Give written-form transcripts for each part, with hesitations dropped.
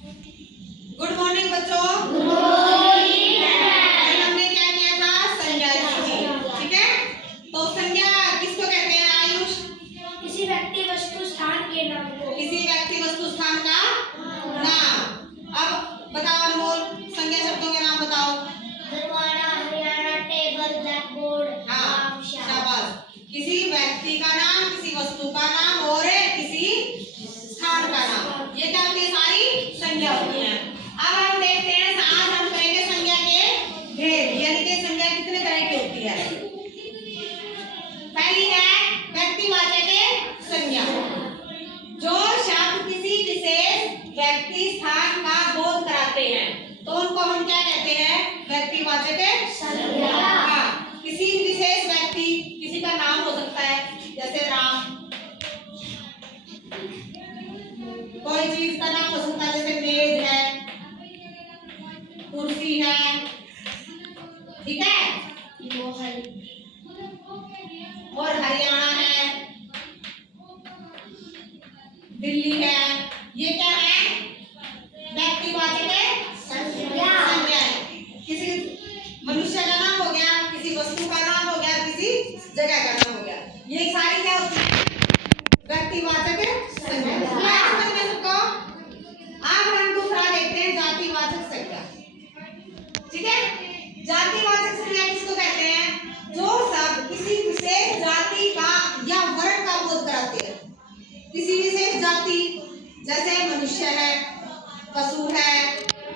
Good morning बच्चों। Good morning. कल हमने क्या किया था? संज्ञा की। ठीक है, तो संज्ञा किसको कहते हैं आयुष? किसी व्यक्ति वस्तु स्थान के नाम को। किसी व्यक्ति वस्तु स्थान का नाम। अब बताओ अनमोल, संज्ञा शब्दों के नाम बताओ। दरवाजा, हरियाणा, टेबल, ब्लैक बोर्ड। हाँ, शाबाश। किसी व्यक्ति का नाम, किसी वस्तु का नाम और किसी स्थान का नाम, ये क्या होती है? सारी संज्ञा होती है। अब हम देखते हैं, आज हम करेंगे संज्ञा के भेद, यानी कि संज्ञा कितने तरह की होती है। पहली है व्यक्तिवाचक संज्ञा, जो शब्द किसी विशेष व्यक्ति स्थान का बोध कराते हैं, तो उनको हम क्या कहते हैं? व्यक्तिवाचक संज्ञा। हाँ, किसी विशेष व्यक्ति, किसी का नाम हो सकता है, जैसे राम। कोई चीज का नाम हो सकता है, जैसे मेज है, कुर्सी है, ठीक है, और हरियाणा है, दिल्ली है। ये क्या है? व्यक्तिवाचक संज्ञा। संज्ञा है। किसी मनुष्य का नाम हो गया, किसी वस्तु का नाम हो गया, किसी जगह का नाम हो गया, ये सारी क्या होती है? व्यक्तिवाचक संज्ञा। क्या समझ में सबको? अब हम दूसरा देखते हैं, जातिवाचक संज्ञा। ठीक है, जातिवाचक संज्ञा किसको कहते हैं? जो शब्द किसी विशेष जाति का या वर्ण का बोध कराते हैं। किसी विशेष जाति, जैसे मनुष्य है, पशु है,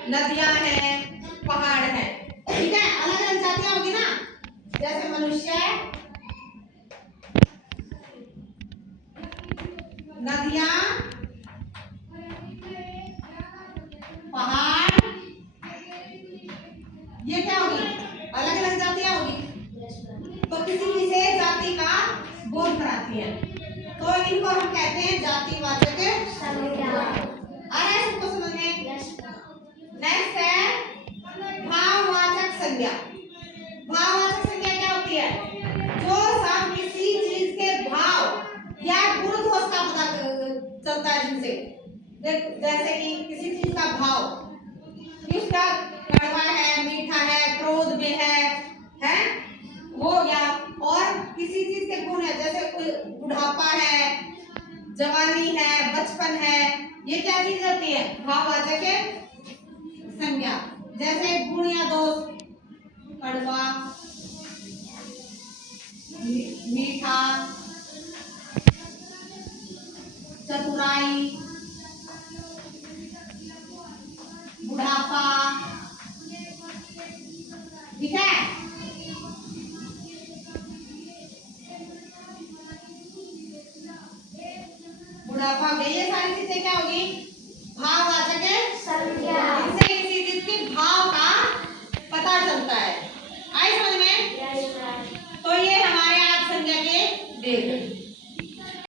नदियां हैं, पहाड़ है, ठीक है, अलग अलग जातियां होगी ना, जैसे मनुष्य, नदियां, पहाड़, ये क्या होगी? अलग अलग जातियां होगी, तो किसी विशेष जाति का बोध कराती है, तो इनको हम कहते हैं जातिवाचक संज्ञा। आ रहा है सबको समझ में? नेक्स्ट है भाववाचक संज्ञा। भाववाचक संज्ञा क्या होती है? जो शब्द किसी चीज के भाव या गुण दोष का पता चलता है जिनसे, जैसे कि किसी चीज का भाव, कि उसका कड़वा है, मीठा है, क्रोध में है, वो हो गया। और किसी चीज के गुण है, जैसे कोई बुढ़ापा है, जवानी है, बचपन है, ये क्या चीज होती है? भाववाचक संज्ञा। जैसे गुण या दोष, कड़वा, मीठा, चतुराई, बुढ़ापा, ठीक है। बुढ़ापा, ये सारी चीजें क्या होगी? भाववाचक संज्ञा।